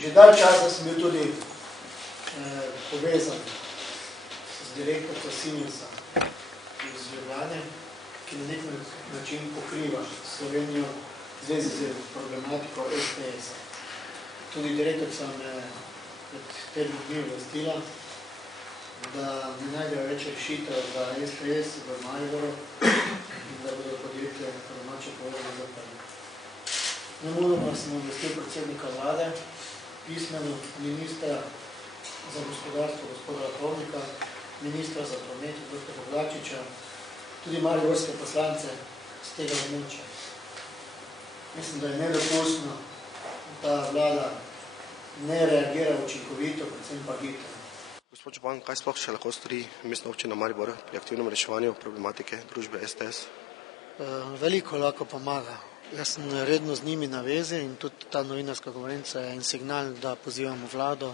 Že dalj časa sem bil tudi povezan z direktorko Simensa iz Ljubljane, ki na nek način pokriva Slovenijo v zvezi z problematiko STS-a. Tudi direktorca me pred tedni dni obvestila, da ne najdejo več rešitev za STS v Mariboru in da bodo podjetje po domače povedano zaprli. Nemudoma sem obvestil predsednika vlade, pismeno ministra za gospodarstvo gospoda Lakovnika, ministra za promet dr. Poglačiča, tudi mariborske poslance z tega območja. Mislim, da je nedopustno, da vlada ne reagira učinkovito, predvsem pa hitro. Gospod župan, kaj sploh še lahko stori Mestna občina Maribor pri aktivnem reševanju problematike družbe STS? Veliko lahko pomaga. Jaz sem redno z njimi na vezi in tudi ta novinarska konferenca je en signal, da pozivamo vlado,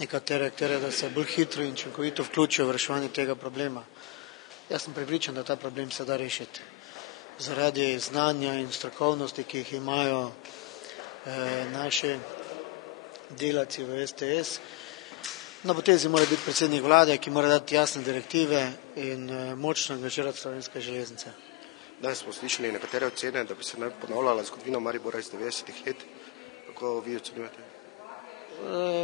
nekatere akterje, da se bolj hitro in učinkovito vključijo v reševanje tega problema. Jaz sem prepričan, da ta problem se da rešiti. Zaradi znanja in strokovnosti, ki jih imajo naši delavci v STS, na potezi mora biti predsednik vlade, ki mora dati jasne direktive in močno angažirati Slovenske železnice. Danes smo slišali nekatere ocene, da bi se naj ponavljala zgodovina Maribora iz 90-ih let. Kako vi ocenjujete?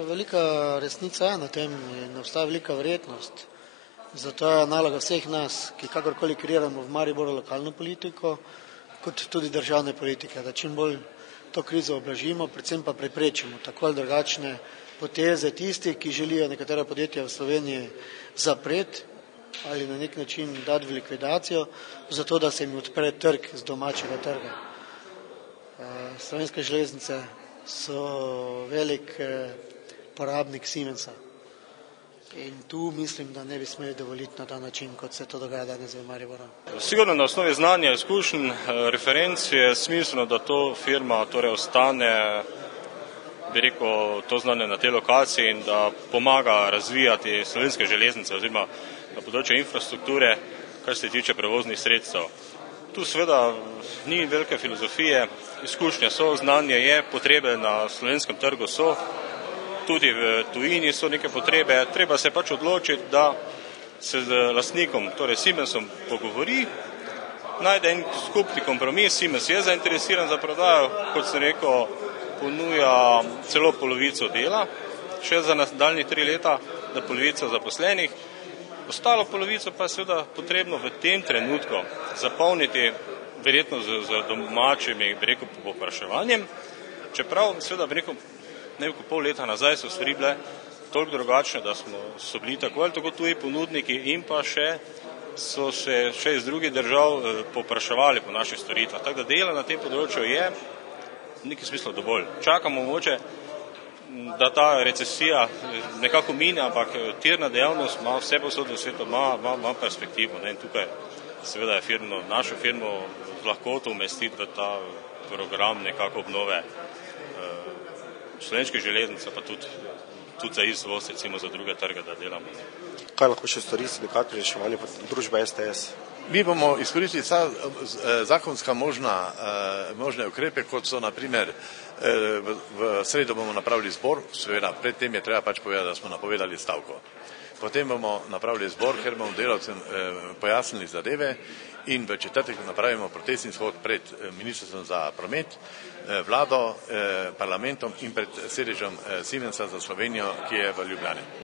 Velika resnica je na tem in obstaja velika verjetnost. Zato je naloga vseh nas, ki kakorkoli kreiramo v Mariboru lokalno politiko, kot tudi državne politike, da čim bolj to krizo oblažimo, predvsem pa preprečimo tako ali drugačne poteze tistih, ki želijo nekatera podjetja v Sloveniji zapreti ali na nek način dati v likvidacijo, zato da se jim odpre trg z domačega trga. Slovenske železnice so velik porabnik Simensa in tu mislim, da ne bi smeli dovoliti na ta način, kot se to dogaja danes v Mariboru. Sigurno na osnovi znanja, izkušenj, referenc je smiselno, da to firma torej ostane, bi rekel, to znanje na tej lokaciji in da pomaga razvijati slovenske železnice oziroma na področju infrastrukture, kar se tiče prevoznih sredstev. Tu seveda ni velike filozofije, izkušnje so, znanje je, potrebe na slovenskem trgu so, tudi v tujini so neke potrebe, treba se pač odločiti, da se z lastnikom, torej Simensom, pogovori, najde en skupni kompromis. Siemens je zainteresiran za prodajo, kot sem rekel, ponuja celo polovico dela, še za nadaljnjih 3 leta, da polovico zaposlenih. Ostalo polovico pa je seveda potrebno v tem trenutku zapolniti verjetno z domačimi, bi rekel, povpraševanjem. Čeprav seveda, bi rekel, nekaj pol leta nazaj so stvari bile toliko drugačne, da so bili tako ali tako tuji ponudniki in pa so se še iz drugih držav povpraševali po naših storitvah. Tako da dela na tem področju je v nekem smislu dovolj. Čakamo mogoče, da ta recesija nekako mine, ampak tirna dejavnost ima vse posod v svetu, ima perspektivo. In tukaj seveda je našo firmo lahko to umestiti v ta program nekako obnove slovenskih železnic, pa tudi za izvoz, recimo za druge trge, da delamo. Kaj lahko še stori sindikat pri reševanju družbe STS? Mi bomo izkoristili zakonska možne ukrepe, kot so na primer v sredo bomo napravili zbor, seveda predtem je treba pač povedati, da smo napovedali stavko. Potem bomo napravili zbor, ker bomo delavcem pojasnili zadeve in v četrtek napravimo protestni shod pred ministrstvom za promet, vlado, parlamentom in pred sedežem Simensa za Slovenijo, ki je v Ljubljani.